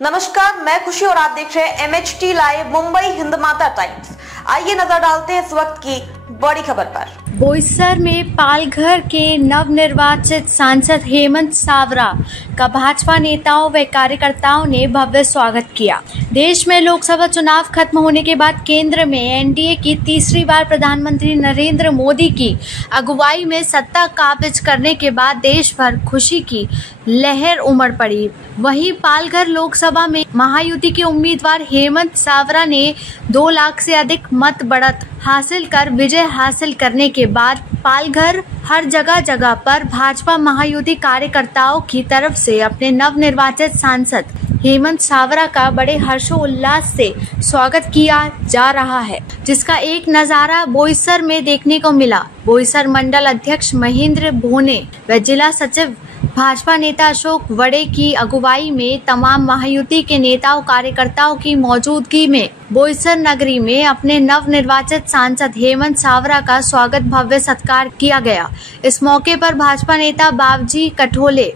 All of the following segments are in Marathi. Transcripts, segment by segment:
नमस्कार, मैं खुशी और आप देख रहे हैं MHT live Mumbai Hindmata times. आइए नजर डालते हैं इस वक्त की बड़ी खबर पर। बोईसर में पालघर के नवनिर्वाचित सांसद हेमंत सावरा का भाजपा नेताओं व कार्यकर्ताओं ने भव्य स्वागत किया। देश में लोकसभा चुनाव खत्म होने के बाद केंद्र में एनडीए की तीसरी बार प्रधानमंत्री नरेंद्र मोदी की अगुवाई में सत्ता काबिज करने के बाद देश भर खुशी की लहर उमड़ पड़ी। वहीं पालघर लोकसभा में महायुति के उम्मीदवार हेमंत सावरा ने 2 लाख से अधिक मत बढ़त हासिल कर विजय हासिल करने के बाद पालघर हर जगह पर भाजपा महायुति कार्यकर्ताओं की तरफ से अपने नवनिर्वाचित सांसद हेमंत सावरा का बड़े हर्षोल्लास से स्वागत किया जा रहा है, जिसका एक नजारा बोईसर में देखने को मिला। बोईसर मंडल अध्यक्ष महेंद्र भोने व जिला सचिव भाजपा नेता अशोक वड़े की अगुवाई में तमाम महायुति के नेताओं कार्यकर्ताओं की मौजूदगी में बोईसर नगरी में अपने नवनिर्वाचित सांसद हेमंत सावरा का स्वागत भव्य सत्कार किया गया। इस मौके पर भाजपा नेता बाबजी कठोले,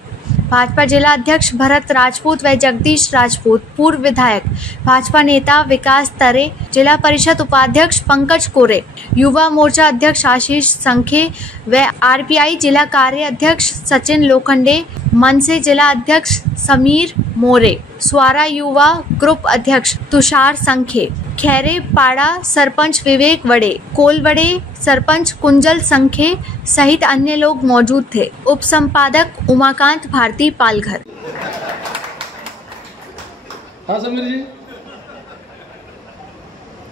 भाजपा जिला अध्यक्ष भरत राजपूत व जगदीश राजपूत, पूर्व विधायक, भाजपा नेता विकास तरे, जिला परिषद उपाध्यक्ष पंकज कोरे, युवा मोर्चा अध्यक्ष आशीष संखे व आरपीआई जिला कार्य अध्यक्ष सचिन लोखंडे, मनसे जिला अध्यक्ष समीर मोरे, स्वारा युवा ग्रुप अध्यक्ष तुषार संखे, खैरे पाड़ा सरपंच विवेक वड़े, कोलवड़े सरपंच कुंजल संखे सहित अन्य लोग मौजूद थे। उप संपादक उमाकांत भारती, पालघर। हाँ समीर जी,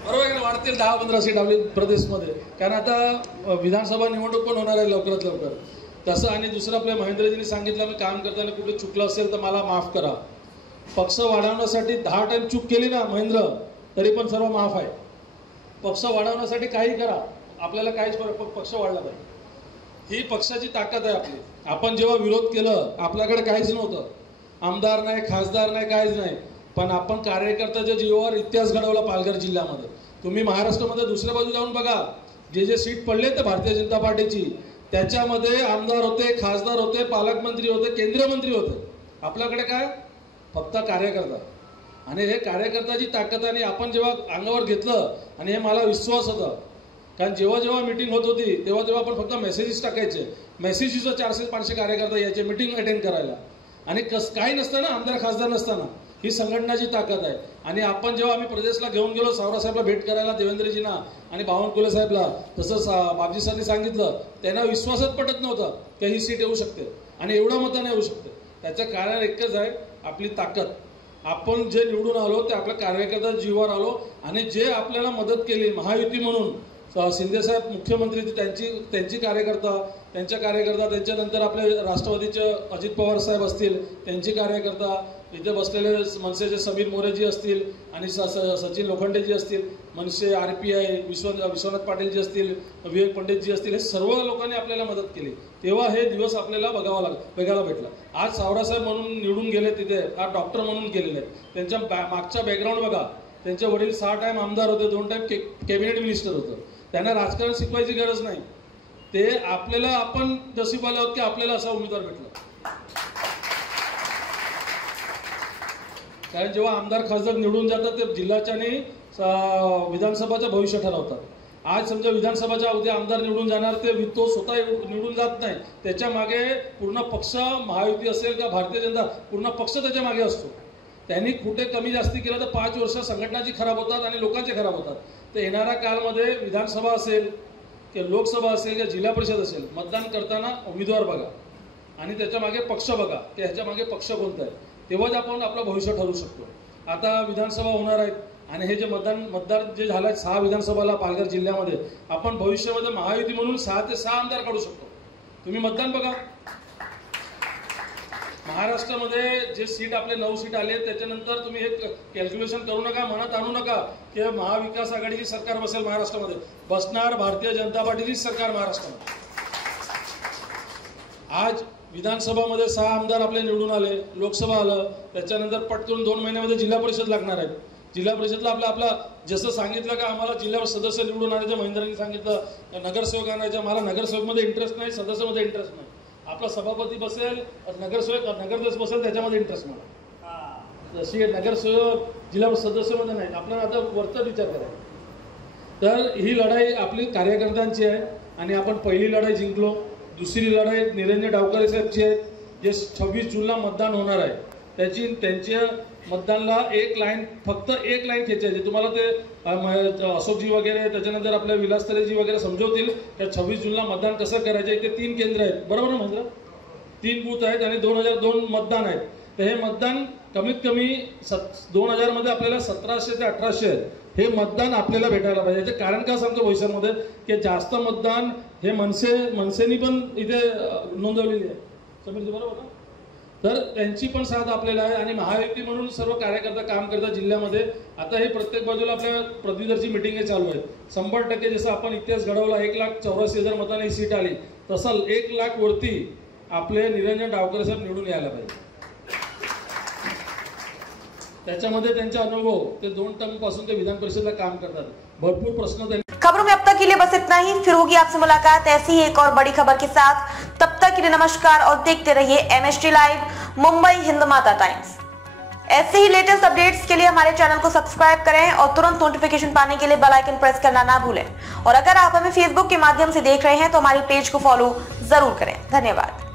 बरोबर वाढतील 10-15 सीट आपली प्रदेशमध्ये, कारण आता विधानसभा निवडणूक पण होणार आहे लवकरात लवकर। तसं आणि दुसरं आपल्या महेंद्रजींनी सांगितलं, मी काम करताना कुठे चुकलं असेल तर मला माफ करा। पक्ष वाढवण्यासाठी 10 टाइम चूक केली ना महेंद्र, तरी पण सर्व माफ आहे। पक्ष वाढवण्यासाठी काही करा, आपल्याला काहीच पक्ष वाढला नाही, ही पक्षाची ताकद आहे आपली। आपण जेव्हा विरोध केलं आपल्याकडे काहीच नव्हतं, आमदार नाही, खासदार नाही, काहीच नाही, पण आपण कार्यकर्त्याच्या जीवावर इतिहास घडवला पालघर जिल्ह्यामध्ये। तुम्ही महाराष्ट्रामध्ये दुसऱ्या बाजू जाऊन बघा, जे सीट पडले ते भारतीय जनता पार्टीची, त्याच्यामध्ये आमदार होते, खासदार होते, पालकमंत्री होते, केंद्रीय मंत्री होते। आपल्याकडे काय, फक्त कार्यकर्ता, आणि हे कार्यकर्त्याची ताकद आणि आपण जेव्हा अंगावर घेतलं, आणि हे मला विश्वास होता, कारण जेव्हा मीटिंग होत होती तेव्हा आपण फक्त मेसेजेस टाकायचे, मेसेजेसचं 400-500 कार्यकर्ता यायचे मीटिंग अटेंड करायला, आणि काही नसताना, आमदार खासदार नसताना, ही संघटनाची ताकद आहे। आणि आपण जेव्हा आम्ही प्रदेशला घेऊन गेलो सावरा साहेबला भेट करायला, देवेंद्रजींना आणि बावनकुळे साहेबला, तसंच बाबजी सरांनी सांगितलं, त्यांना विश्वासच पटत नव्हता की ही सीट येऊ शकते आणि एवढ्या मताने येऊ शकते। त्याचं कारण एकच आहे, आपली ताकद। आपण जे निवडून आलो ते आपल्या कार्यकर्त्याच्या जीवावर आलो, आणि जे आपल्याला मदत केली महायुती म्हणून, शिंदे साहेब मुख्यमंत्री, त्यांची कार्यकर्ता, त्याच्यानंतर आपले राष्ट्रवादीचे अजित पवार साहेब असतील, त्यांची कार्यकर्ता, इथे बसलेले मनसेचे समीर मोरेजी असतील आणि सचिन लोखंडेजी असतील, मनसे, आरपीआय, विश्वनाथ पाटीलजी असतील, विवेक पंडितजी असतील, हे सर्व लोकांनी आपल्याला मदत केली। तेव्हा हे दिवस आपल्याला बघायला भेटला। आज सावरासाहेब म्हणून निवडून गेले, तिथे आज डॉक्टर म्हणून गेलेले आहेत। त्यांच्या मागचा बॅकग्राऊंड बघा, त्यांचे वडील 6 टाइम आमदार होते, 2 टाइम कॅबिनेट मिनिस्टर होते। त्यांना राजकारण शिकवायची गरज नाही, ते आपल्याला, आपण नशीब आलो आहोत की आपल्याला असा उमेदवार भेटला। कारण जेव्हा आमदार खासदार निवडून जातात ते जिल्ह्याच्या आणि विधानसभाचं भविष्य ठरवतात। आज समजा विधानसभाच्या उद्या आमदार निवडून जाणार, ते तो स्वतः निवडून जात नाही, त्याच्या मागे पूर्ण पक्ष, महायुती असेल का भारतीय जनता, पूर्ण पक्ष त्याच्या मागे असतो। त्यांनी कुठे कमी जास्ती केलं तर 5 वर्ष संघटनाची खराब होतात आणि लोकांचे खराब होतात। तर येणाऱ्या काळामध्ये विधानसभा असेल किंवा लोकसभा असेल किंवा जिल्हा परिषद असेल, मतदान करताना उमेदवार बघा आणि त्याच्या मागे पक्ष बघा की ह्याच्या मागे पक्ष कोणता आहे, तेव्हाच आपण आपलं भविष्य ठरवू शकतो। आता विधानसभा होणार आहेत आणि हे जे मतदार जे झालं आहे 6 विधानसभाला पालघर जिल्ह्यामध्ये, आपण भविष्यामध्ये महायुती म्हणून 6 ते 6 आमदार काढू शकतो। तुम्ही मतदान बघा, महाराष्ट्रामध्ये जे सीट आपले 9 सीट आले, त्याच्यानंतर तुम्ही हे कॅल्क्युलेशन करू नका, मनात आणू नका की महाविकास आघाडीची सरकार बसेल महाराष्ट्रामध्ये, बसणार भारतीय जनता पार्टीची सरकार महाराष्ट्रामध्ये। आज विधानसभामध्ये 6 आमदार आपले निवडून आले, लोकसभा आलं, त्याच्यानंतर पटकन 2 महिन्यामध्ये जिल्हा परिषद लागणार आहे। जिल्हा परिषदला आपला जसं सांगितलं का आम्हाला जिल्हा सदस्य निवडून आणायचं, महेंद्रजींनी सांगितलं नगरसेवक आणायचं, मला नगरसेवकमध्ये इंटरेस्ट नाही, सदस्यामध्ये इंटरेस्ट नाही। आपला सभापती बसेल, नगरसेवक नगरदेश बसेल, त्याच्यामध्ये इंटरेस्ट मला। जशी नगरसेवक जिल्हा सदस्यामध्ये नाहीत, आपल्याला आता वरचा विचार करायचा. तर ही लढाई आपली कार्यकर्त्यांची आहे आणि आपण पहिली लढाई जिंकलो. दुसरी लढाई निरंजन डावकरे साहेबची आहे, जे 26 जूनला मतदान होणार आहे. त्यांच्या मतदानला फक्त एक लाईन खेचायची. तुम्हाला ते अशोकजी वगैरे त्याच्यानंतर आपल्या विलासतरेजी वगैरे समजवतील त्या 26 जूनला मतदान कसं करायचं. इथे 3 केंद्र आहेत, बरोबर ना म्हणजे 3 बूथ आहेत आणि 2002 मतदान आहेत. तर हे मतदान कमीत कमी 2000 मध्ये आपल्याला 1700 ते 1800 आहेत. हे मतदान आपल्याला भेटायला पाहिजे. याचं कारण का सांगतो भविष्यामध्ये की जास्त मतदान हे मनसेनी पण इथे नोंदवलेली आहे, समीरजी बरोबर ना. तर त्यांची पण साथ आपल्याला आहे आणि महायुती म्हणून सर्व कार्यकर्ता काम करतात जिल्ह्यामध्ये. आता हे प्रत्येक बाजूला आपल्या पदवीधरची मिटिंग चालू आहेत. 100% जसं आपण इतिहास घडवला 1,84,000 मतांनी ही सीट आली, तसं 1 लाख वरती आपले निरंजन डावकरे साहेब निवडून यायला पाहिजे. त्याच्यामध्ये त्यांचा अनुभव, ते 2 टर्म पासून ते विधान परिषदला काम करतात. भरपूर प्रश्न त्यांनी. खबरों में अब तक के लिए बस इतना ही. फिर होगी आपसे मुलाकात ऐसी ही एक और बड़ी खबर के साथ. तब तक के लिए नमस्कार और देखते रहिए MHT लाइव मुंबई हिंद माता टाइम्स. ऐसे ही लेटेस्ट अपडेट्स के लिए हमारे चैनल को सब्सक्राइब करें और तुरंत नोटिफिकेशन पाने के लिए बेल आइकन प्रेस करना ना भूलें. और अगर आप हमें फेसबुक के माध्यम से देख रहे हैं तो हमारी पेज को फॉलो जरूर करें. धन्यवाद.